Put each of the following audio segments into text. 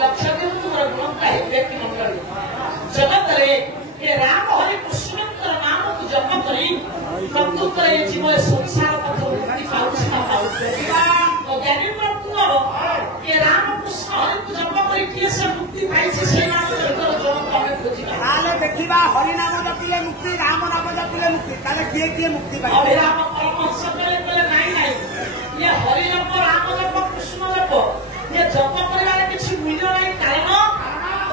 लक्ष्य तुमर गुण का व्यक्ति मंडल जगत रे के राम हरि कृष्ण नाम को जप करी प्रकृत रे जीवन संसार पथ मुक्ति पाउछि ना पाउछि तो ज्ञानी पुआ के राम कृष्ण हरि को जप करी के से मुक्ति पाइछि से नाम जगत जन्म तमे खोजिबा ताले देखिबा हरि नाम जपिले मुक्ति राम नाम जपिले मुक्ति ताले किए मुक्ति पाइछि अभिराम परमहंस कहले नहीं ये हरि जप राम जप कृष्ण जप ये जप करिवार किछि मूल्य नहीं कारण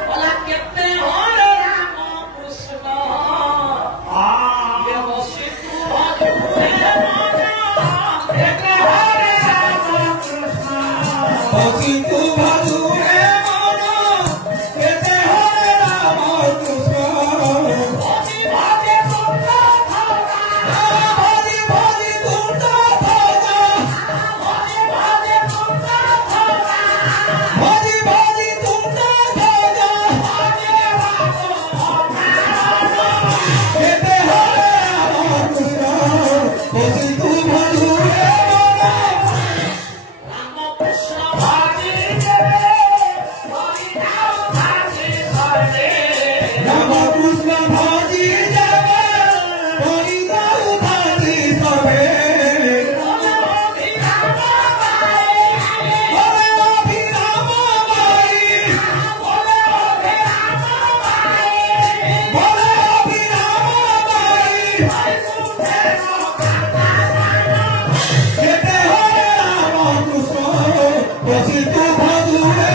बोला केते हरे राम कृष्ण ये वस्तु अधूरे मन केते हरे राम कृष्ण वस्तु अधूरे मन केते हरे राम कृष्ण भोजी भागे तुंडा थागा भोजी भोजी तुंडा थागा भोजी भागे तुंडा थागा भोजी भोजी तुंडा थागा केते हरे राम कृष्ण वस्तु अधूरे राम कृष्ण भागे देवे हरि नाम भागे धरे राम कृष्ण भाजी देवे हरि नाम भाजी सवे बोले अभिराम भाई हरे अभिराम भाई बोले अभिराम भाई बोले अभिराम भाई केते हरे राम कृष्ण वस्तु अधूरे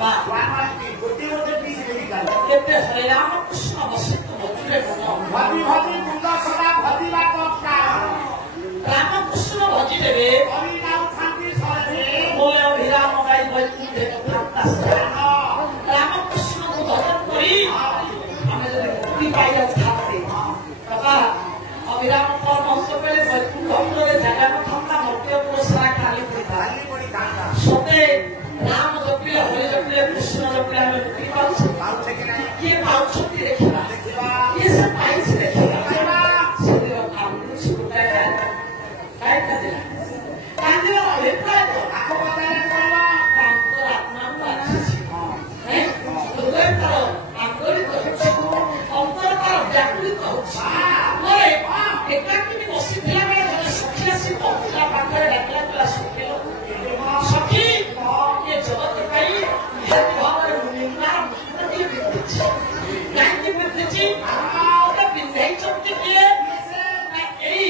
बाबा गोटे गोटे पीस मेडिकल केते हरे राम कृष्ण वसिष्ठ मधुरे गुण भाभी भाभी मुंडा सदा भाभी का राम कृष्ण भजी देवे हरि नाम शांति सरे बोले अभिराम भाई वैकुंठे राम कृष्ण को भजन करी हमें जब मुक्ति पाइया छाते बाबा अभिराम परमहंस कहले वैकुंठ रे जगह को ठंडा मर्त्य पुरस्कार खाली पड़ता खाली पड़ी कांदा सते राम जपिले हरि जपिले कृष्ण जपिले हमें मुक्ति पाउछ पाउछ कि नहीं ये पाउछती देखिबा ये सब पाइछ देखिबा सेदिर काम छुटा काय कादिला कादिला अभिप्राय आको बताले कहवा तांकर आत्मा बाछि है हृदय तर आंतरिक होछि अंतर तर व्याकुलित होछि मोरे एकाकी बसिथिला बेले जने सखी आसी पहुंचला पाखरे डाकला तला सखीलो सखी ये जगत पाई निहाती भावरे निंदार मुक्ति बिंदुछि कांति बिंदुछि आउटा बिंदाई चोटी किए ना एई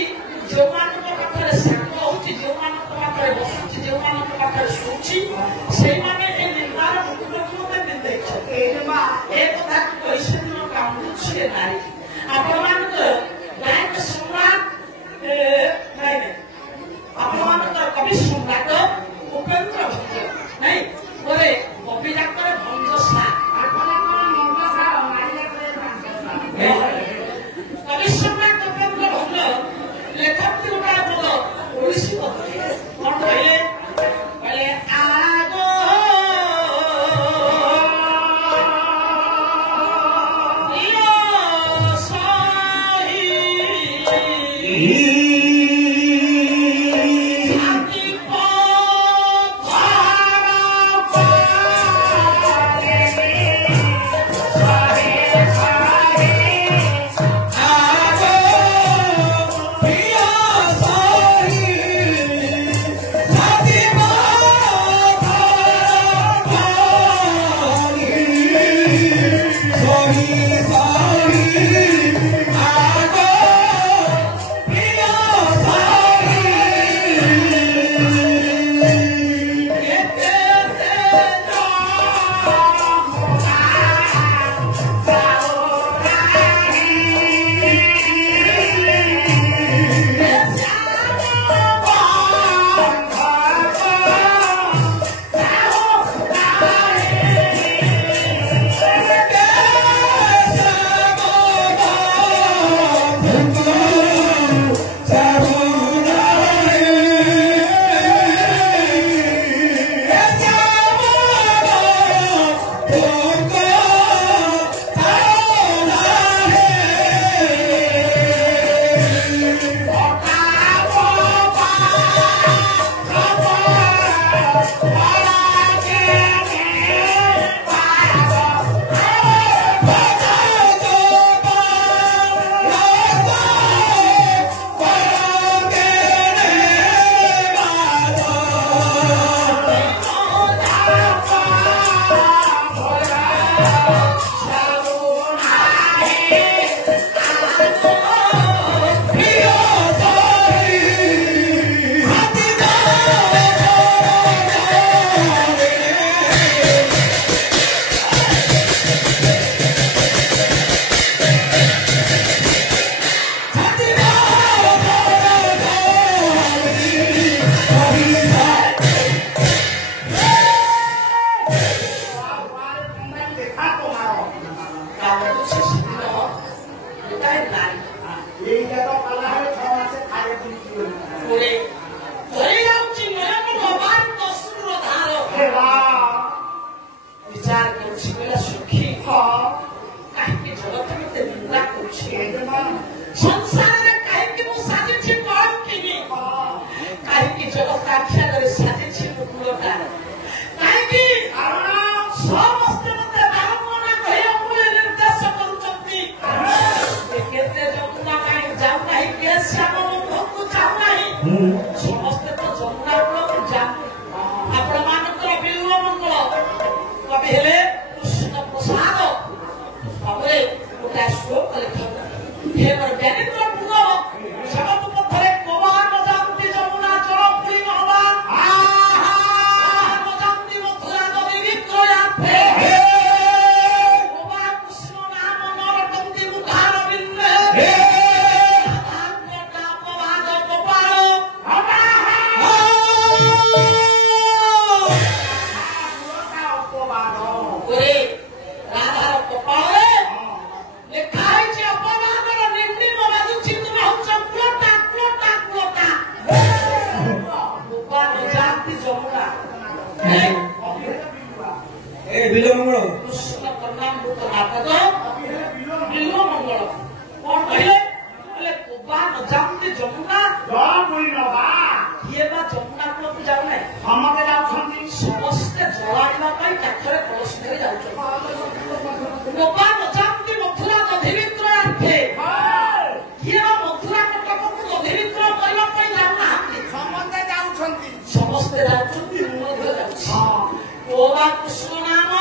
जोमानक पाखरे सांग होछि जोमानक पाखरे बसुछि जोमानक पाखरे सुछि सेई माने ए निंदार मुक्ति बिंदाई चोटी एमा ए कथा कइसे न कामुछि नारी आपमान गायक सम्राट नहीं आपमान कवि सम्राट उपेंद्र भंज नहीं बोले कवि डाक्टर भंजसा कवि सम्राट उपेंद्र भंज लेखक गुड़ा बोल ओडिसी कौन कहले कहले आगो यो साही शांति को धारा पाले साहे साहे आगो प्रिया सारी साथी माता सारी सारी आगो प्रिया सारी Wow. विचार करुछि बोला सुखी काहे जगत मते निंदा करुछि संसार में काहे मु साजिछि कोन किनी काहे जगत आख्या करे साजिछि मुकुलता काहे समस्त मते बारमना कहियो मुले निर्देश करूछंती केते जमुना काहे जाऊ नाही के श्याम भक्तु जाऊ नाही समस्त तो जमुना को जाऊ आपण मानकर बिल्व मंगल कभी हेले कृष्ण प्रसाद अबे गोटा श्लोक लिखा हे पर ज्ञानेन्द्र पुरो जगत पथरे कोबान जानती जमुना जल पुरी नहबा जानती मथुरा नदी विक्रयार्थे कोबान कृष्ण नाम नरकंती मुखार बिंदे आधार अपवाद गोपाल ओरे राधार कपाळे লেখাই যে অপমানর নির্নিম বাজুছি তুমি হচ্ছ প্লোটা প্লোটা প্লোটা গোপাল জাতি যমুনা এ বিলমঙ্গল কৃষ্ণ কর্ণামৃত নাটক বিল্ব মঙ্গল কোন কহিলে বলে গোপাল জাতি যমুনা কিয়ে বা যমুনা কূলକୁ যাও নাই ସମସ୍ତେ ଜଳାଇବା ପାଇଁ କାଠରେ କଳସ ଧରି ଯାଉଛନ୍ତି ଗୋପାଳ ଜାତି ମଥୁରା ଦଧି ବିକ୍ରୟାର୍ଥେ କିଏ ବା ମଥୁରା କଟକକୁ ଦଧି ବିକ୍ରୟ କରିବା ପାଇଁ ଯାଉନାହାନ୍ତି ସମସ୍ତେ ଯାଉଛନ୍ତି ସମସ୍ତେ ଯାଉଛନ୍ତି ମୁଁ ମଧ୍ୟ ଯାଉଛି ଓ ବା କୃଷ୍ଣ ନାମ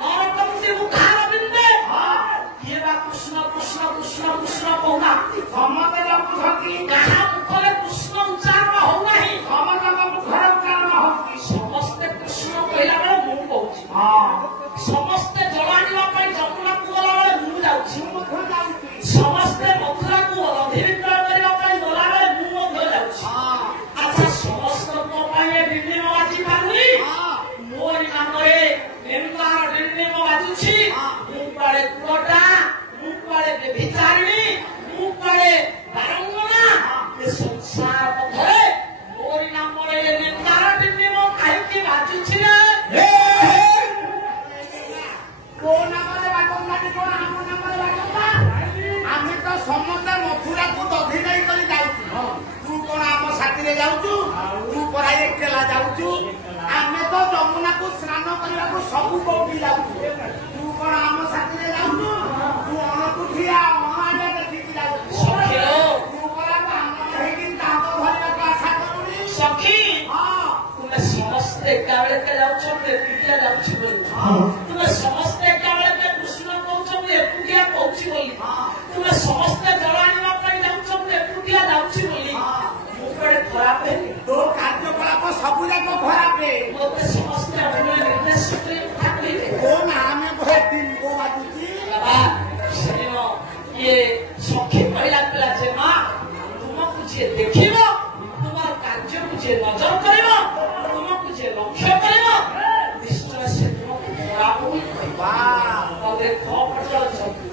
ନରକନ୍ତି ମୁଖାର ବିନ୍ଦେ କିଏ ବା କୃଷ୍ଣ କୃଷ୍ଣ କୃଷ୍ଣ କୃଷ୍ଣ କହୁନାହାନ୍ତି ସମସ୍ତେ ଯାଉଛନ୍ତି କାହା ମୁଖରେ କୃଷ୍ଣ ଉଚ୍ଚାରଣ ହଉନାହିଁ ସମସ୍ତଙ୍କ ମୁଖରେ ଉଚ୍ଚାରଣ ହଉଛି ସମସ୍ତେ କୃଷ୍ଣ କହିଲା ବେଳେ ମୁଁ କହୁଛି ସମସ୍ତେ ଜଳ ଆଣିବା ପାଇଁ ଯମୁନାକୁ ଗଲାବେଳେ ମୁଁ ଯାଉଛି ସମସ୍ତେ ମଥୁରାକୁ ଦଧି ବିକ୍ରୟ କରିବା ପାଇଁ ଗଲାବେଳେ ମୁଁ ମଧ୍ୟ ଯାଉଛି ଆଚ୍ଛା ସମସ୍ତଙ୍କ ପାଇଁ ନିର୍ଣ୍ଣିମ ବାଜି ପାରୁନି ମୋରି ନାମରେ ନିନ୍ଦାର ନିର୍ଣ୍ଣିମ ବାଜୁଛି ମୁଁ କୁଆଡେ କୁଳଟା ମୁଁ କୁଆଡେ ବ୍ୟଭିଚାରିଣୀ ମୁଁ କୁଆଡେ ବାରଙ୍ଗନା ଏ ସଂସାର ପଥରେ ମୋରି ନାମରେ ନିନ୍ଦାର ନିର୍ଣ୍ଣିମ କାହିଁକି ବାଜୁଛି ରେ କୋଉ ନାମରେ ବାଜନ୍ତାନି କୋଉ ଆମ ନାମରେ ବାଜନ୍ତା ଆମେ ତ ସମସ୍ତେ ମଥୁରାକୁ ଦଧି ନେଇକରି ଯାଉଛୁ ତୁ କଣ ଆମ ସାଥିରେ ଯାଉଛୁ ତୁ ପରା ଏକେଲା ଯାଉଛୁ ଆମେ ତ ଯମୁନାକୁ ସ୍ନାନ କରିବାକୁ ସବୁ କୋଉଠି ଯାଉଛୁ ତୁ କଣ ଆମ ସାଥିରେ ଯାଉଛୁ ତୁ ଅଣକୁଠିଆ ଅଣଆଡେ ଦେଖିକି ଯାଉଛୁ ତୁ ପରା କାମ ହେଇକି ଦାନ୍ତ ଧରିବାକୁ ଆଶା କରୁନି ସଖୀ ହଁ ତୁମେ ସମସ୍ତେ ଏକାବେଳକେ ଯାଉଛନ୍ତି ଏକୁଟିଆ ଯାଉଛି ବୋଲି ତୁମେ ସମସ୍ତେ ଏକାବେଳକେ କୃଷ୍ଣ କହୁଛନ୍ତି ଏକୁଟିଆ କହୁଛି ବୋଲି ତୁମେ ସମସ୍ତେ ଜଳ ଆଣିବା ପାଇଁ ଯାଉଛନ୍ତି ଏକୁଟିଆ ଯାଉଛି ବୋଲି ମୁଁ କୁଆଡେ ଖରାପ ହେଲି ତୋ କାର୍ଯ୍ୟକଳାପ ସବୁ ଯାକ ଖରାପ ମୋତେ ସମସ୍ତେ ଅନ୍ୟ ନିର୍ଦ୍ଦେଶ କରି କଥା କହିଲେ ତୋ ନାମେ ଘରେ ଟିମ୍ବ ବାଜୁଛି ବାବା ସେଦିନ ଇଏ ସଖୀ କହିଲା ପିଲା ଯେ ମା ତୁମକୁ ଯିଏ ଦେଖିବ ତୁମର କାର୍ଯ୍ୟକୁ ଯିଏ ନଜର କରିବ ତୁମକୁ ଯିଏ ଲକ୍ଷ୍ୟ କରିବ ନିଶ୍ଚୟ ସେ ତୁମକୁ ଖରାପ ବୋଲି କହିବ ତାପରେ ଖପଟଳ ଚମ୍ପୁ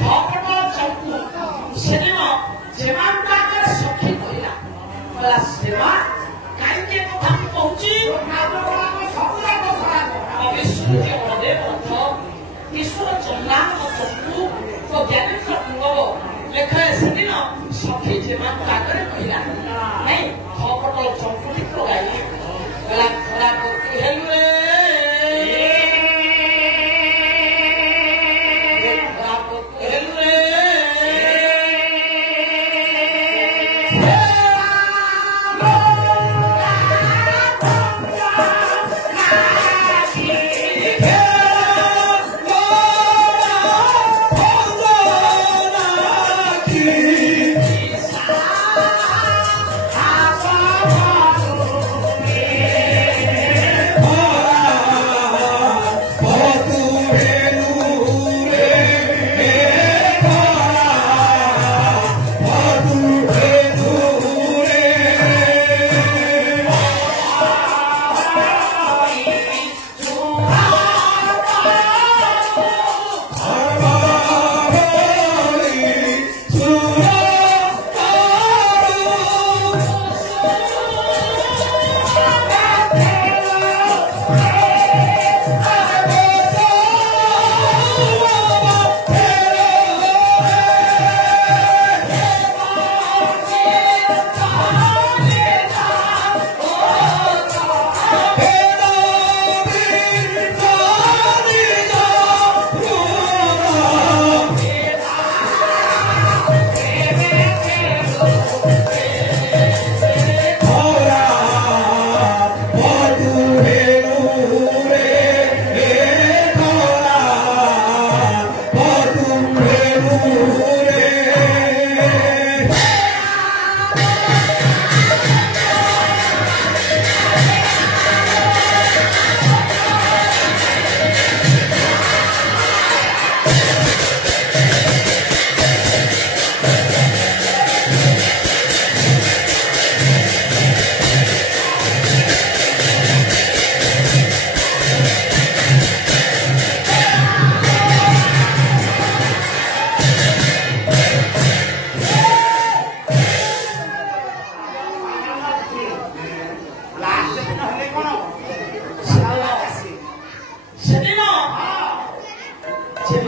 ଖପଟଳ ଚମ୍ପୁ ସେଦିନ ଯେମାନଙ୍କ ଆଗରେ ସଖୀ କହିଲା ସେମା କାହିଁକି ଏ କଥା ମୁଁ କହୁଛି ସବୁ ଯାକ ଖରାପ ବିଷ୍ଣୁଜୀ ଅଳଦେବ ରଥ ଈଶ୍ୱର ଚନ୍ଦ୍ରାଙ୍କ ଚମ୍ପୁ ଓ ଜ୍ଞାନେନ୍ଦ୍ର ପୁଙ୍ଗବ ଲେଖାଏ ସେଦିନ ସଖୀ ଯେମାନଙ୍କ ଆଗରେ କହିଲା ନାଇଁ ଖପଟଳ ଚମ୍ପୁଟି ଲଗାଇଲେ କହିଲା ଖରା କତୁ ହେଲୁ ରେ ଖରା କତୁ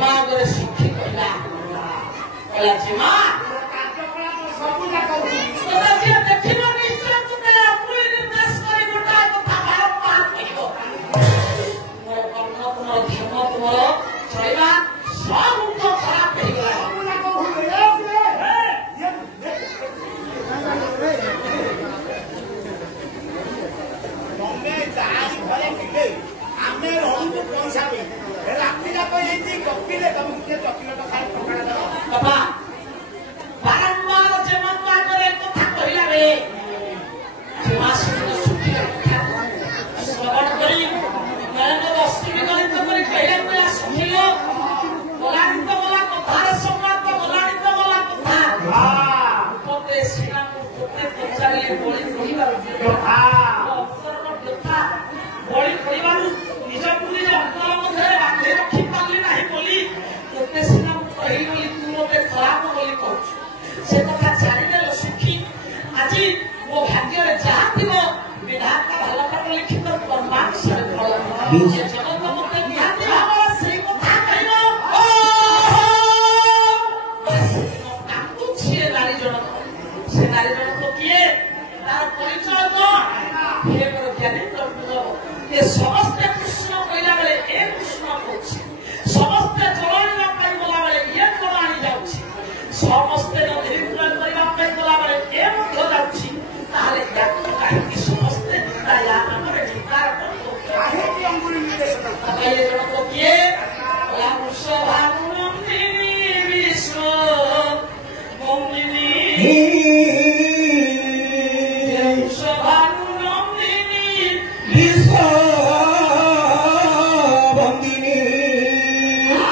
जिमा गरे शिक्षी कहला कहला जिमा କାର୍ଯ୍ୟକଳାପ ସବୁ ଯାକ ତୋତେ ଯିଏ ଦେଖିବ ନିଶ୍ଚୟ ତୁମେ ଅମୂଲ୍ୟ ନିର୍ଦ୍ଦେଶ କରି ଗୋଟାଏ କଥା ବାରମ୍ବାର କହିବ ତୁମର କର୍ମ ତୁମର ଧର୍ମ ତୁମର ଚଳିବା ସବୁ ତ ଖରାପ ହେଇଗଲା ସବୁ ଯାକ ଭୁଲ ତମେ ଯାହାରି ଘରେ ଥିଲେ ଆମେ ରହୁଛୁ ପଇସା ପାଇଁ ରାତି ଯାକ ଏମିତି ଗପିଲେ ତମକୁ କିଏ ଚକିଲେଟ ଖାଇ ପକଡ଼ା ଦେବ ବାପା ବାରମ୍ବାର ଯେମନ ଆଗରେ କଥା କହିଲା ବେଳେ ଯେମା ଶୁଣିଲ ଶୁଖିଲା କଥା ଶ୍ରବଣ କରି ନରେନ୍ଦ୍ର ଅସ୍ଥିବି ଗଣିତ କରି କହିଲା କହିଲା ଶୁଣିଲ ଗଲାଣିତ ଗଲା କଥାର ସମ୍ରାଟ ଗଲାଣିତ ଗଲା କଥା ଉପଦେଶ ସିନାକୁ ତୋତେ ପଚାରିଲେ ବଳି କହିବାର ଅନ୍ତରର ବ୍ୟଥା ବଳି କହିବାରୁ ନିଜକୁ ନିଜ ଅନ୍ତର ମଧ୍ୟରେ ବାନ୍ଧି ରଖି ପାରିଲି ନାହିଁ ବୋଲି ତୋତେ ସିନା ମୁଁ କହିଲି ବୋଲି ତୁ ମୋତେ ଖରାପ ବୋଲି କହୁଛୁ ସେ କଥା ଜାଣିଦେଲ ସୁଖୀ ଆଜି ମୋ ଭାଗ୍ୟରେ ଯାହା ଥିବ ବିଧାତା ଭଲ କଥା ଲିଖିତ କର୍ମାଂଶରେ ଫଳ ସେ ଜଗତ ମୋତେ ନିହାତି ଭାବରେ ସେଇ କଥା କହିବ କାନ୍ଦୁଛି ଏ ନାରୀ ଜଣକ ସେ ନାରୀ ଜଣକ କିଏ ତାର ପରିଚୟ କଣ ହେ ମୋର ଜ୍ଞାନେନ୍ଦ୍ର ପୁର ଏ ସମସ୍ତେ କୃଷ୍ଣ କହିଲା ବେଳେ ଏ କୃଷ୍ଣ କହୁଛି ସମସ୍ତେ ଜଳ ଆଣିବା ପାଇଁ ଗଲାବେଳେ ଇଏ ଜଳ ଆଣି ଯାଉଛି ସମସ୍ତେ ନଦୀ କରିବା ପାଇଁ ଗଲାବେଳେ ଏ ମଧ୍ୟ ଯାଉଛି ତାହେଲେ ୟାକୁ କାହିଁକି ସମସ୍ତେ ନିନ୍ଦା ୟା ନାମରେ ନିନ୍ଦାର କାହିଁକି ଅଙ୍ଗୁଳି ନିର୍ଦ୍ଦେଶ ଏ ଜଣକ କିଏ ବୃଷଭାନନ୍ଦିନୀ ବିଶ୍ୱ ମନ୍ଦିନୀ ବୃଷଭାନନ୍ଦିନୀ বিশ্ববন্দিনী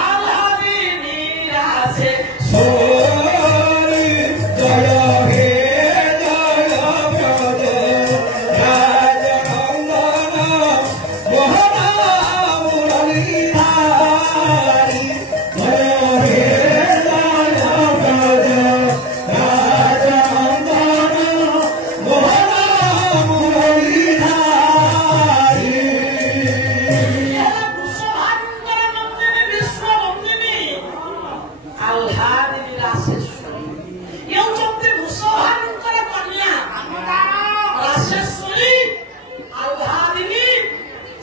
আলাদিনী রাসে সোরি জয় হে জয় ব্রজ রাজনন্দন মোহন মুরলীধারী জয় হে জয় ব্রজ রাজনন্দন মোহন মুরলীধারী বৃষভানন্দর নন্দিনী বিশ্ববন্দিনী আহ্লাদিনী রাসেশ্বরী ଏ ହେଉଛନ୍ତି ବୃଷଭାନଙ୍କର କନ୍ୟା ରାସେଶ୍ୱରୀ ଆହ୍ଲାଦିନୀ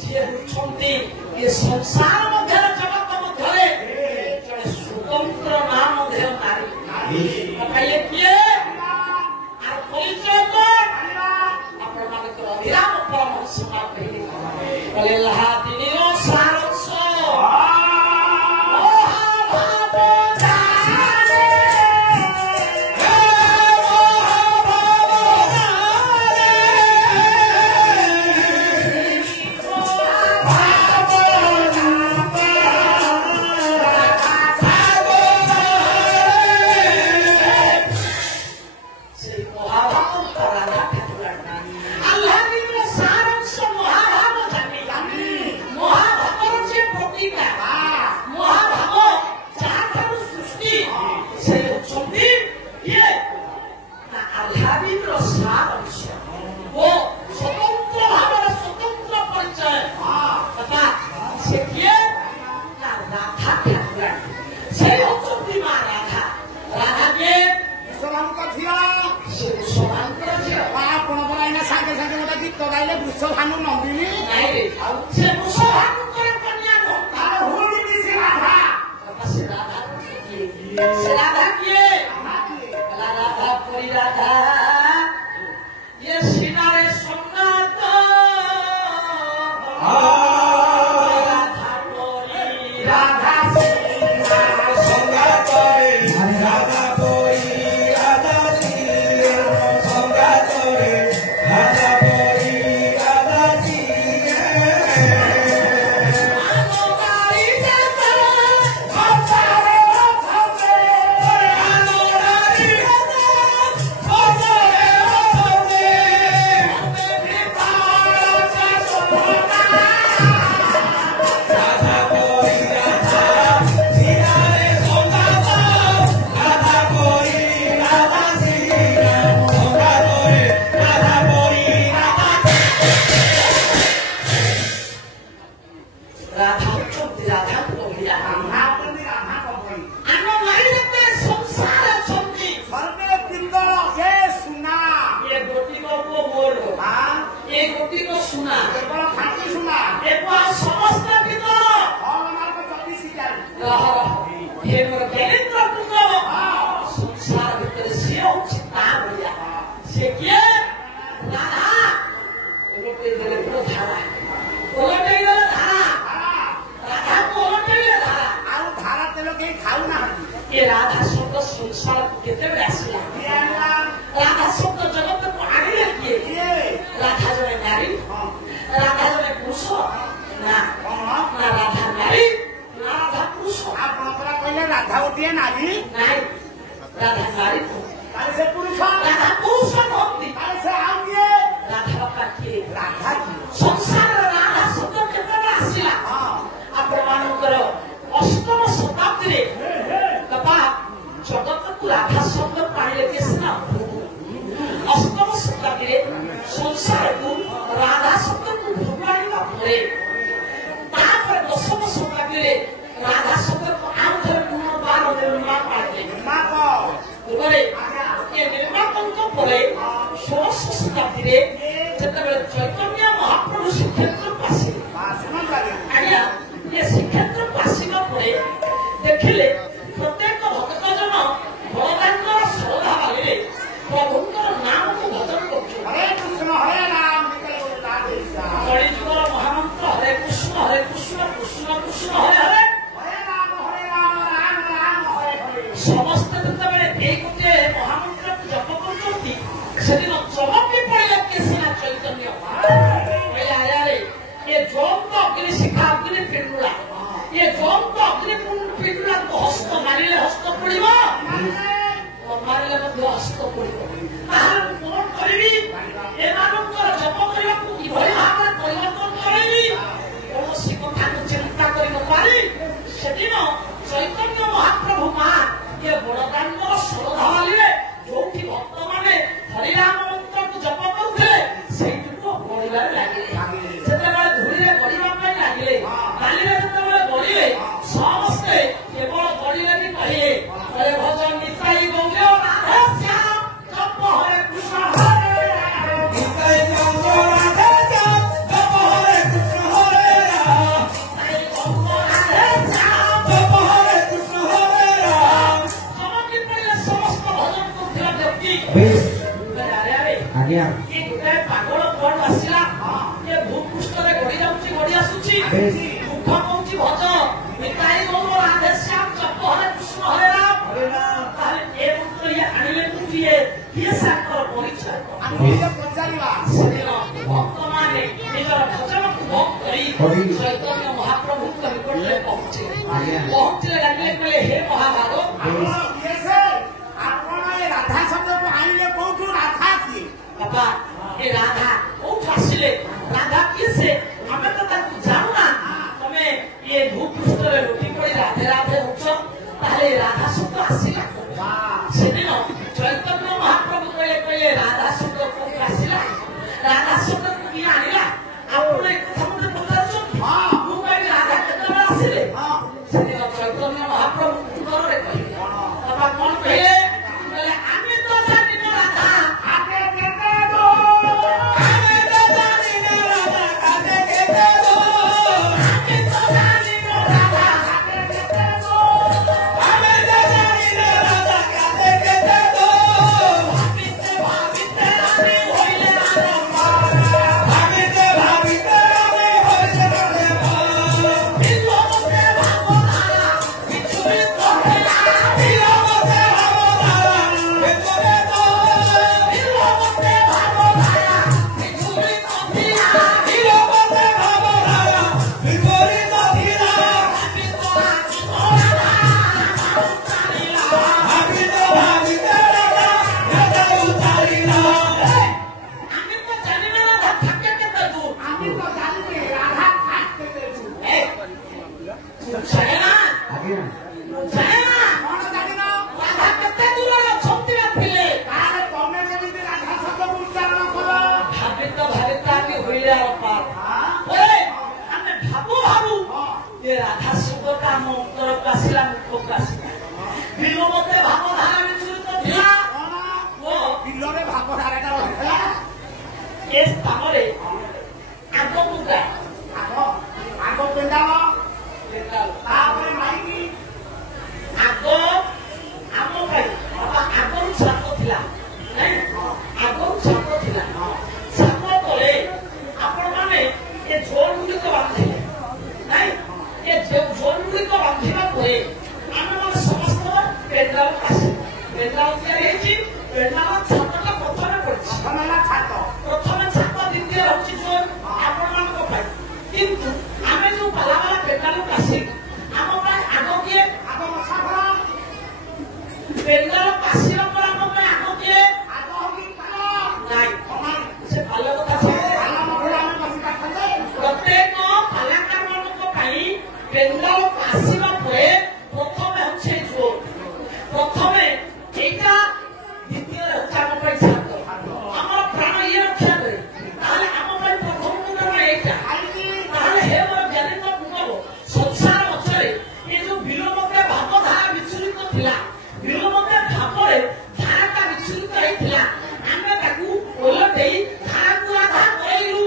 ଯିଏ ହେଉଛନ୍ତି ଏ ସଂସାର ମଧ୍ୟରେ ଜଗତ ମଧ୍ୟରେ ଜଣେ ସ୍ୱତନ୍ତ୍ର ନାଁ ମଧ୍ୟ ନାରୀ ଇଏ କିଏ ଆର ପରିଚୟ କଣ ଆପଣମାନଙ୍କର ଅଭିରାମ ପରାମର୍ଶ କହିଲେ ଆହ୍ଲାଦିନୀର ସାରାଂଶ সেই মহাভাব রাধা ঠাকুর আহ্লাদিনীর সারাংশ মহাভাব জানি মহাভাবর যে প্রতিকা মহাভাব যাহাଠାରୁ ସୃଷ୍ଟି ସେ ହେଉଛନ୍ତି କିଏ ନା ଆହ୍ଲାଦିନୀର ସାରାଂଶ ଓ ସ୍ୱତନ୍ତ୍ର ଭାବରେ ସ୍ୱତନ୍ତ୍ର ପରିଚୟ ତଥା ସେ କିଏ ନା ରାଧା ଠାକୁରାଣୀ ସେ ହେଉଛନ୍ତି ମା ରାଧା ରାଧା କିଏ ବିଶ୍ୱଭାନୁଙ୍କ ଝିଅ ସେ ବୃଷଭାନଙ୍କର ଝିଅ ଆପଣ ପରା ଏଇନା ସାଙ୍ଗେ ସାଙ୍ଗେ ଗୋଟେ ଗୀତ ଗାଇଲେ ବୃଷଭାନୁ ନନ୍ଦିନୀ ନାଇଁ ରେ ସେ ବୃଷଭାନଙ୍କର କନ୍ୟା ନୁହଁ ତାର ହୁଅନ୍ତି ସେ ରାଧା ସେ ରାଧା କିଏ ସେ ରାଧା କିଏ ରାଧା ପରି ରାଧା ଇଏ ସିନାରେ ସନ୍ନାତ ରାଧା ପରି ରାଧା সংগাতরে রাধা পরি রাধা শ্রী সংগাতরে রাধা পরি রাধা শ্রী କୋଟିକ ସୁନା କେବଳ ଖାଣ୍ଟି ସୁନା ଏବଂ ସମସ୍ତ ଭିତର ହଳମାର୍କ 24 ହେ ମୋର ଦେବେନ୍ଦ୍ର ପୁତ୍ର ସଂସାର ଭିତରେ ସିଏ ହଉଛି ତା ଭଳିଆ ସେ କିଏ ରାଧା ଓଲଟେଇ ଦେଲେ ପୁରା ଧାରା ଓଲଟେଇ ଦେଲେ ଧାରା ରାଧାକୁ ଓଲଟେଇଲେ ଧାରା ଆଉ ଧାରା ତେଲ କେହି ଖାଉନାହାନ୍ତି ଏ ରାଧା ଶବ୍ଦ ସଂସାରକୁ କେତେବେଳେ ଆସିଲା କିଏ ଆଣିଲା? ରାଧା ଶବ୍ଦ ଜଗତକୁ ଆଣିଲେ କିଏ କିଏ? ରାଧା ଜଣେ ନାରୀ ହଁ। ରାଧା ଜଣେ ପୁରୁଷ ନା କଣ? ନା ରାଧା ନାରୀ ନା ରାଧା ପୁରୁଷ ଆପଣ ପରା କହିଲେ ରାଧା ଗୋଟିଏ ନାରୀ ନାଇଁ ରାଧା ନାରୀ ନୁହଁ। ତାହେଲେ ସେ ପୁରୁଷ ରାଧା ପୁରୁଷ ନୁହନ୍ତି ତାହେଲେ ସେ ଆଉ କିଏ? ରାଧା ବାପା କିଏ ରାଧା କିଏ? ସଂସାରରେ ରାଧା ଶବ୍ଦ କେତେବେଳେ ଆସିଲା ହଁ। ଆପଣମାନଙ୍କର ଅଷ୍ଟମ ଶତାବ୍ଦୀରେ ବାପା ଜଗତକୁ ରାଧା ଶବ୍ଦ ପାଣିଲେ କିଏ ସିନା ଅଷ୍ଟମ ଶତାବ୍ଦୀରେ ସଂସାରକୁ ରାଧା ଶବ୍ଦକୁ ଭୂପାଣିବା ପରେ ତାପରେ ଦଶମ ଶତାବ୍ଦୀରେ ରାଧା ଶବ୍ଦକୁ ଆଉ ଥରେ ପୁନର୍ବାର ନିର୍ମାଣ କରାଯାଏ ମାପ ପୂର୍ବରେ ଏ ନିର୍ମାଣଙ୍କ ପରେ ଷୋଳଶ ଶତାବ୍ଦୀରେ ଯେତେବେଳେ ଚୈତନ୍ୟ ମହାପ୍ରଭୁ ଶ୍ରୀକ୍ଷେତ୍ରକୁ ଆସିଲେ ଶୁଣନ୍ତୁ ଆଜ୍ଞା ଏ ଶ୍ରୀକ୍ଷେତ୍ରକୁ ଆସିବା ପରେ ଦେଖିଲେ ପ୍ରତ୍ୟେକ ଭକ୍ତଜନ ବଳଦାଙ୍କର ଶ୍ରଦ୍ଧା ବାଲିରେ ପ୍ରଭୁଙ୍କର ନାମକୁ ଭଜନ କରୁଛନ୍ତି ହରେ କୃଷ୍ଣ ହରେ ରାମ କଳିଯୁଗର ମହାମନ୍ତ୍ର ହରେ କୃଷ୍ଣ କୃଷ୍ଣ କୃଷ୍ଣ ହରେ ହରେ ହରେ ରାମ ରାମ ରାମ ହରେ ହରେ ସମସ୍ତେ ଯେତେବେଳେ ଏଇ ଗୋଟିଏ ମହାମନ୍ତ୍ରକୁ ଜପ କରୁଛନ୍ତି ସେଦିନ ଚମକି ପଡ଼ିଲା କିଏ ସିନା ଚୈତନ୍ୟ କହିଲେ ଆରେ ଏ ଜୋଙ୍କ ଅଗ୍ନି ଶିଖା ଅଗ୍ନି ପିଣ୍ଡୁଳା ଏ ଜୋଙ୍କ ଅଗ୍ନି ପିଣ୍ଡୁଳାକୁ ହସ୍ତ ମାରିଲେ ହସ୍ତ ପଡ଼ିବ ମାରିଲେ ମଧ୍ୟ ହସ୍ତ ପଡ଼ିବ ତାହେଲେ ମୁଁ କଣ କରିବି ଏମାନଙ୍କର ଜପ କରିବାକୁ କିଭଳି ଭାବରେ ପରିବର୍ତ୍ତନ କରିବି କୌଣସି କଥାକୁ ଚିନ୍ତା କରି ନ ପାରି ସେଦିନ ଚୈତନ୍ୟ ମହାପ୍ରଭୁ ମା ଏ ବଡ଼ଦାଣ୍ଡର ଷୋଳଧାବାଲିରେ ଯୋଉଠି ଭକ୍ତମାନେ ହରିରାମ ମନ୍ତ୍ରକୁ ଜପ କରୁଥିଲେ ସେଇଠିକୁ ବଢିବାରେ ଲାଗିଲେ ଯେତେବେଳେ ଧୂଳିରେ ବଢିବା ପାଇଁ ଲାଗିଲେ ବାଲିରେ ଯେତେବେଳେ ବଢିଲେ ସମସ୍ତେ କେବଳ ବଢିଲେନି କହିଲେ ହରେ ଭଜ ନିତାଇ ଗୌର ରାଧେ ଶ୍ୟାମ ଜପ ହରେ କୃଷ୍ଣ ହରେ নিতাই গৌর রাধে শ্যাম জপ হরে কৃষ্ণ হরে রাম নিতাই গৌর রাধে শ্যাম জপ হরে কৃষ্ণ হরে রাম চমকি পড়িলে সমস্ত ভজন କରୁଥିବା ବ୍ୟକ୍ତି বেশ ଆରେ ଆରେ আজ্ঞা ଏ ଗୋଟାଏ ପାଗଳ କୁଆଡୁ ଆସିଲା ଏ ଭୂପୃଷ୍ଠରେ ଗଡି ଯାଉଛି ଗଡି ଆସୁଛି ମୁଖ କହୁଛି ଭଜ ନିତାଇ ଗୌର ରାଧେ ଶ୍ୟାମ ଜପ ହରେ କୃଷ୍ଣ ହରେ ରାମ ତାହେଲେ ଏ ମନ୍ତ୍ର ଇଏ ଆଣିଲେ କିଏ କିଏ ସାଙ୍କର ପରିଚୟ ଆମେ ନିଜେ ପଚାରିବା ସେଦିନ ଭକ୍ତମାନେ ନିଜର ଭଜନକୁ ବନ୍ଦ କରି ଚୈତନ୍ୟ ମହାପ୍ରଭୁଙ୍କ ନିକଟରେ ପହଞ୍ଚିଲେ ଲାଗିଲେ କହିଲେ ହେ ମହାଭାଗ ଆପଣ କିଏ ସେ? ଆପଣ ଏ ରାଧା ଶବ୍ଦକୁ ଆଣିଲେ କୋଉଠୁ? ରାଧା କିଏ? ବାପା ଏ ରାଧା କୋଉଠୁ ଆସିଲେ ରାଧା କିଏ ସେ ଆମେ ତ ତାକୁ ଜାଣୁନା ତମେ ଇଏ ଭୂପୃଷ୍ଠରେ ଲୁଟି ପଡି ରାଧେ ରାଧେ ହଉଛ ତାହେଲେ ଏ ରାଧା ଶବ୍ଦ ଆସିଲା ସେଦିନ ଚୈତନ୍ୟ ମହାପ୍ରଭୁ କହିଲେ ରାଧା ଶବ୍ଦ କୋଉଠୁ ଆସିଲା ରାଧା ଶବ୍ଦକୁ କିଏ ଆଣିଲା ଆପଣ ଏ କଥା ମତେ ପଚାରୁଛନ୍ତି ମୁଁ କହିଲି ରାଧା କେତେବେଳେ ଆସିଲେ ସେଦିନ ଚୈତନ୍ୟ ମହାପ୍ରଭୁ ଉତ୍ତରରେ କହିଲେ ବାପା କଣ କହିଲେ ଆମେ ତ ଜାଣିନୁ ରାଧା ଆମେ କେତେ আমি তো জানি না রাধা কাকে কেটে দো ଆମେ ତ ଜାଣିନୁ ରାଧା আমি তো জানি না রাধা কাকে কেটে দো ভাবিতে ভাবিতে আমি হইলে আরম্ভ ভাবিতে ভাবিতে আমি হইছে রে বিলমতে ভাবনা কিছুই কহে না বিলমতে ভাবধারা ভেতরে তো বিলমতে ভাবনা কিছুই কহে না বিলমতে ভাবধারা বিপরীত ধীরা ভাবিতে ভাবিতে রাধা রাধা উতারিলা আমি তো জানি না রাধা থাকে কেতে দূর আমি তো জানি রাধা থাকতে পেরেছি জানে না আজ্ঞা জানে না କଣ ଜାଣିନ? ରାଧା କେତେ ଦୂରରେ ଅଛନ୍ତି ନା ଥିଲେ ତାହେଲେ ତମେ ଯେମିତି ରାଧା ଶବ୍ଦକୁ ଉଚ୍ଚାରଣ କର ଭାବିତ ଭାବିତ ଆମେ ହଇଲେ ଆରପାର ହଁ? ଆମେ ଭାବୁ ଭାବୁ ଏ ରାଧା ଶବ୍ଦଟା ଆମ ଅନ୍ତରକୁ ଆସିଲା ମୁଖକୁ ଆସିଲା ବିଲୋମତେ ଭାବଧାରା ବିଚଳିତ ଥିଲା କଣ? ଓ ବିଲରେ ଭାବଧାରାଟା ରହିଥିଲା ଏ ସ୍ଥାନରେ ମୁଦ୍ରା ଆଗ ପେଣ୍ଡାଳ ପେଣ୍ଡାଲ ତାପରେ ମାଇକି ଆଗ ଆମ ପାଇଁ ଆଗରୁ ଛାପ ଥିଲା ନାଇଁ ଆଗରୁ ଛାପ ଥିଲା ଛାପ ତଳେ ଆପଣମାନେ ଏ ଜୋନ୍ ଗୁଡ଼ିକ ବାନ୍ଧିଲେ ନାଇଁ ଏ ଜୋନ୍ ଗୁଡ଼ିକ ବାନ୍ଧିବା ପରେ ଆମେମାନେ ସମସ୍ତ ପେଣ୍ଡାଲ ଆସିଲେ ପେଣ୍ଡାଲ ତିଆରି ହେଇଛି ପେଣ୍ଡାଲ ଛାତଟା ପ୍ରଥମେ ପଡ଼ିଛି ପ୍ରଥମ ହେଲା ଛାତ ପ୍ରଥମେ ଛାତ ଦ୍ୱିତୀୟ ରହୁଛି ଜୋନ୍ ଆପଣମାନଙ୍କ ପାଇଁ କିନ୍ତୁ ଆମେ ଯୋଉ ପାଲାବାଲା ପେଣ୍ଡାଲକୁ ଆସିଲୁ ଆମ ପାଇଁ ଆଗ କିଏ ଆଗ ମଶାଫଳ ପେଣ୍ଡାଲ ଆସିବା ପରେ ଆମ ପାଇଁ ଆଗ କିଏ ଆଗ ହଉଛି ପାଲ ନାଇଁ ସମାନ ସେ ପାଲ କଥା ଛାଡ଼ିଲେ ପାଲ ମଧ୍ୟରେ ଆମେ ବସି ପାରୁଛନ୍ତି ପ୍ରତ୍ୟେକ କଳାକାରମାନଙ୍କ ପାଇଁ ପେଣ୍ଡାଲ ଆସିବା ପରେ ପ୍ରଥମେ ହେଉଛି ଜୋନ୍ ପ୍ରଥମେ ଏଇଟା ଦ୍ୱିତୀୟରେ ହେଉଛି ଆମ ପାଇଁ ଛାତ ଆମର ପ୍ରାଣ ଇଏ ରକ୍ଷା କରେ ତାହେଲେ ଆମ ପାଇଁ ପ୍ରଥମ ମୁଣ୍ଡ ଏଇଟା ମାଇକି ତାହେଲେ ହେ ମୋର ଜ୍ଞାନୀଙ୍କ ପୁଙ୍ଗବ ସଂସାର ମଞ୍ଚରେ ଏ ଯୋଉ ବିଲୋପତା ଭାବ ଧାରା ବିଚଳିତ ଥିଲା ବିଲୋପତା ଭାବରେ ଧାରାଟା ବିଚଳିତ ହେଇଥିଲା ଆମେ ତାକୁ ଓଲଟେଇ ଧାରାକୁ ରାଧା କରେଇଲୁ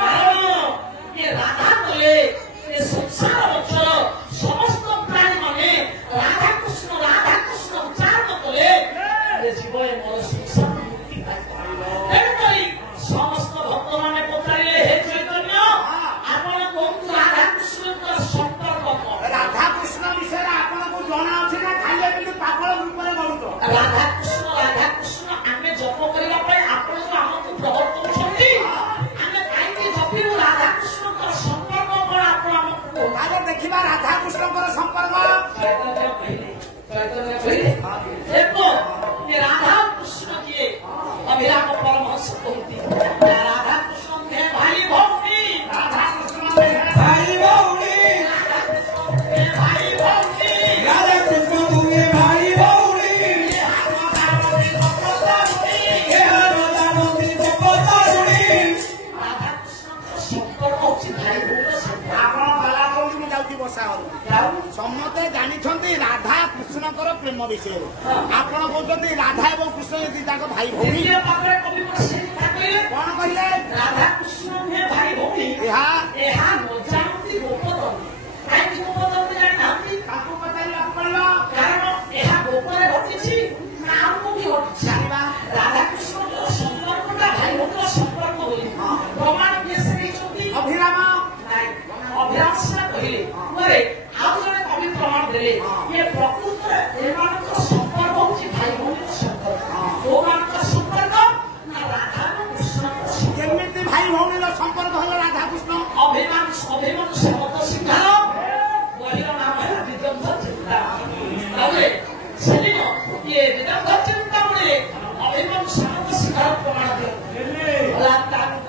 କାରଣ ଏ ରାଧା କଲେ ଏ ସଂସାର ମଞ୍ଚର ସମସ୍ତ ପ୍ରାଣୀ ମାନେ ରାଧାକୃଷ୍ଣ ଉଚ୍ଚାରଣ କଲେ ଏ ଜୀବ ଏ ମୋର ସଂସାର ମୁକ୍ତି ପାଇପାରିବ ତେଣୁକରି ସମସ୍ତ ଭକ୍ତମାନେ ପଚାରିଲେ ହେ ଚୈତନ୍ୟ ଆପଣ କୁହନ୍ତୁ ରାଧାକୃଷ୍ଣଙ୍କର ସମ୍ପର୍କ କଣ ରାଧାକୃଷ୍ଣ ବିଷୟରେ ଆପଣଙ୍କୁ ଜଣା ଅଛି ନା ଖାଲି ଏମିତି ପାଗଳ ରୂପରେ ବଢୁଛ ରାଧାକୃଷ୍ଣ ଆମେ ଜପ କରିବା ପାଇଁ ଆପଣ ଯୋଉ ଆମକୁ ପ୍ରବର୍ତ୍ତଉଛନ୍ତି ଆମେ କାହିଁକି ଜପିବୁ ରାଧାକୃଷ୍ଣଙ୍କର ସମ୍ପର୍କ କଣ ଆପଣ ଆମକୁ କୁହନ୍ତୁ ତାହେଲେ ଦେଖିବା ରାଧାକୃଷ୍ଣଙ୍କର ସମ୍ପର୍କ ଚୈତନ୍ୟ କହିଲେ ଦେଖ ଏ ରାଧାକୃଷ୍ଣ କିଏ ଅଭିରାମ ପରମହଂସ କହୁନ୍ତି ରାଧାକୃଷ୍ଣ ନୁହେଁ ଭାଇ ଭଉଣୀ ରାଧାକୃଷ୍ଣ ଭାଇ ଭଉଣୀ ଭାଇ ଭଉଣୀ ରାଧାକୃଷ୍ଣ ତୁମେ ଭାଇ ଭଉଣୀ ଏହାରଦାନନ୍ଦୀ ଗୋପତାରୁଣୀ ରାଧାକୃଷ୍ଣଙ୍କର ସମ୍ପର୍କ ହଉଛି ଭାଇ ଭଉଣୀର ସମ୍ପର୍କ ଆପଣ ପାଲା କହୁଛି ମୁଁ ଯାଉଛି ବର୍ଷା ଘରୁ ସମସ୍ତେ ଜାଣିଛନ୍ତି ରାଧା କୃଷ୍ଣଙ୍କର ପ୍ରେମ ବିଷୟରେ ଆପଣ କହୁଛନ୍ତି ରାଧା ଏବଂ କୃଷ୍ଣ ଯଦି ତାଙ୍କ ଭାଇ ଭଉଣୀ ଦ୍ୱିତୀୟ ପାଦରେ କବି ସେ କଥା କହିଲେ କଣ କହିଲେ ରାଧାକୃଷ୍ଣ ନୁହେଁ ଭାଇ ଭଉଣୀ ଏହା ଏହା ନ ଜାଣନ୍ତି ଗୋପଦନ୍ତି କାହିଁକି ଗୋପଦନ୍ତି ଜାଣିନାହାନ୍ତି ତାଙ୍କୁ ପଚାରିବାକୁ ପଡିବ କାରଣ ଏହା ଗୋପରେ ଘଟିଛି ନା ଆମକୁ ବି ଘଟିଛି ଜାଣିବା ରାଧାକୃଷ୍ଣଙ୍କର ସମ୍ପର୍କଟା ଭାଇ ଭଉଣୀର ସମ୍ପର୍କ ବୋଲି ପ୍ରମାଣ କିଏ ସେ ଦେଇଛନ୍ତି ଅଭିରାମ ନାଇଁ ଅଭିରାମ ସିନା କହିଲେ ପରେ ଆଉ ଜଣେ କବି ପ୍ରମାଣ ଦେଲେ ଇଏ ପ୍ରକୃତରେ ଏମାନଙ୍କର ସମ୍ପର୍କ ହଉଛି ଭାଇ ଭଉଣୀର ସମ୍ପର୍କ କୋଉମାନଙ୍କର ସମ୍ପର୍କ ନା ରାଧା ଏବଂ କୃଷ୍ଣଙ୍କର ସମ୍ପର୍କ କେମିତି ଭାଇ ଭଉଣୀର ସମ୍ପର୍କ ହେଲା ରାଧାକୃଷ୍ଣ ଅଭିମାନ ଶବଦ ଶିକାର ବଳିର ନାମ ହେଲା ବିଦଗ୍ଧ ଚିନ୍ତାମଣି ତାପରେ ସେଦିନ ଇଏ ବିଦଗ୍ଧ ଚିନ୍ତାମଣିରେ ଅଭିମାନ ଶବଦ ଶିକାର ପ୍ରମାଣ ଦିଅନ୍ତି ତାଙ୍କ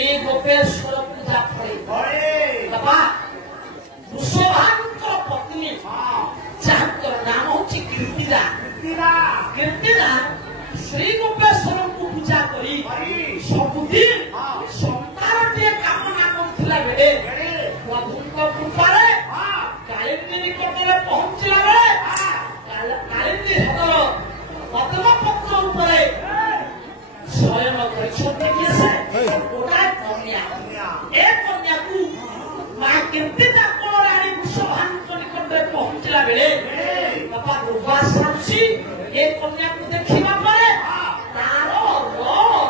श्री गोपेश्वर पूजा फले ଘରେ बाबा वृषभानुଙ୍କର ପତ୍ନୀ ଯାହାଙ୍କର ନାମ ହଉଛି କୀର୍ତ୍ତିଦା ପିଲା କୀର୍ତ୍ତିଦା ଶ୍ରୀ ଗୋପେଶ୍ଵରଙ୍କୁ ପୂଜା କରି ସବୁଦିନ ସନ୍ତାନଟିଏ କାମନା କରୁଥିଲା ବେଳେ ପ୍ରଭୁଙ୍କ କୃପାରେ କାଳିନ୍ଦୀ ନିକଟରେ ପହଞ୍ଚିଲା ବେଳେ କାଳିନ୍ଦୀ ହ୍ରଦର ପଦ୍ମପତ୍ର ଉପରେ ଶୟନ କରିଛନ୍ତି କିଏ ସେ ଗୋଟାଏ କନ୍ୟା ଏ କନ୍ୟାକୁ ମା କୀର୍ତ୍ତିଦା କୋଳରେ ଆଣି ବୃଷଭାନୁଙ୍କ ନିକଟରେ ପହଞ୍ଚିଲା ବେଳେ ବାପା ଦୁର୍ବାସ ଆସୁଛି ଏ କନ୍ୟାକୁ ଦେଖିବା ପରେ ତାର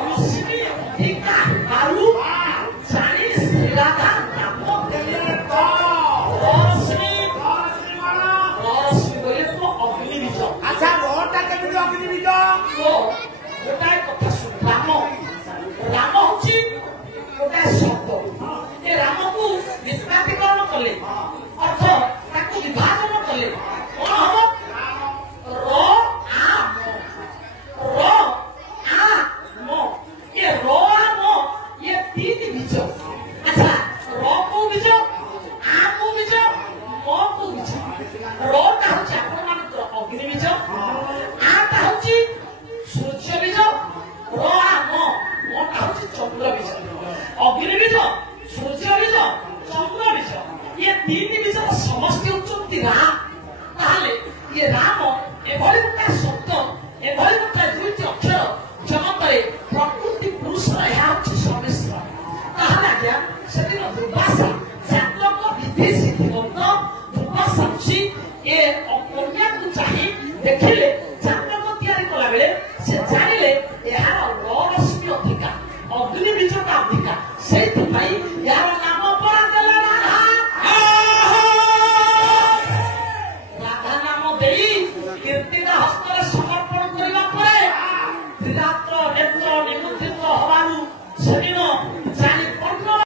ରଶ୍ମି ଅଧିକା ହେବାରୁ ଜାଣି ଶ୍ରୀରାଧା ନାମ ଦେଲେ ରଶ୍ମି ବୋଲେ ତ ଅଗ୍ନି ବୀଜ ଆଚ୍ଛା ରୋଟା କେମିତି ଅଗ୍ନି ବୀଜ ଗୋଟାଏ କଥା ଶୁଣ ରାମ ହଉଛି ଗୋଟାଏ ଶବ୍ଦ ଏ ରାମକୁ ବିସ୍ତାରୀକରଣ କଲେ ଅର୍ଥ ତାକୁ ବିଭାଜନ କଲେ କଣ ହବ ସମସ୍ତେ ହଉଛନ୍ତି ରାମ ତାହେଲେ ଇଏ ରାମ ଏଭଳି ଗୋଟେ ଶବ୍ଦ ଏଭଳି ଗୋଟେ ଦୁଇଟି ଅକ୍ଷର ଜଗତରେ ପ୍ରକୃତି ପୁରୁଷର ଏହା ହଉଛି ସମିଶ୍ର ତାହେଲେ ଆଜ୍ଞା ସେଦିନ ଦୁର୍ବାସା ଜାତକ ବିଧି ସିଦ୍ଧିବଦ୍ଧ ଦୁର୍ବାସା ହଉଛି ଏ କନ୍ୟାକୁ ଚାହିଁ ଦେଖିଲେ ଜାତକ ତିଆରି କଲା ବେଳେ ସେ ଜାଣିଲେ ଏହାର ରଶ୍ମି ଅଧିକା ଅଗ୍ନି ବୀଜଟା ଅଧିକା ସେଇଥିପାଇଁ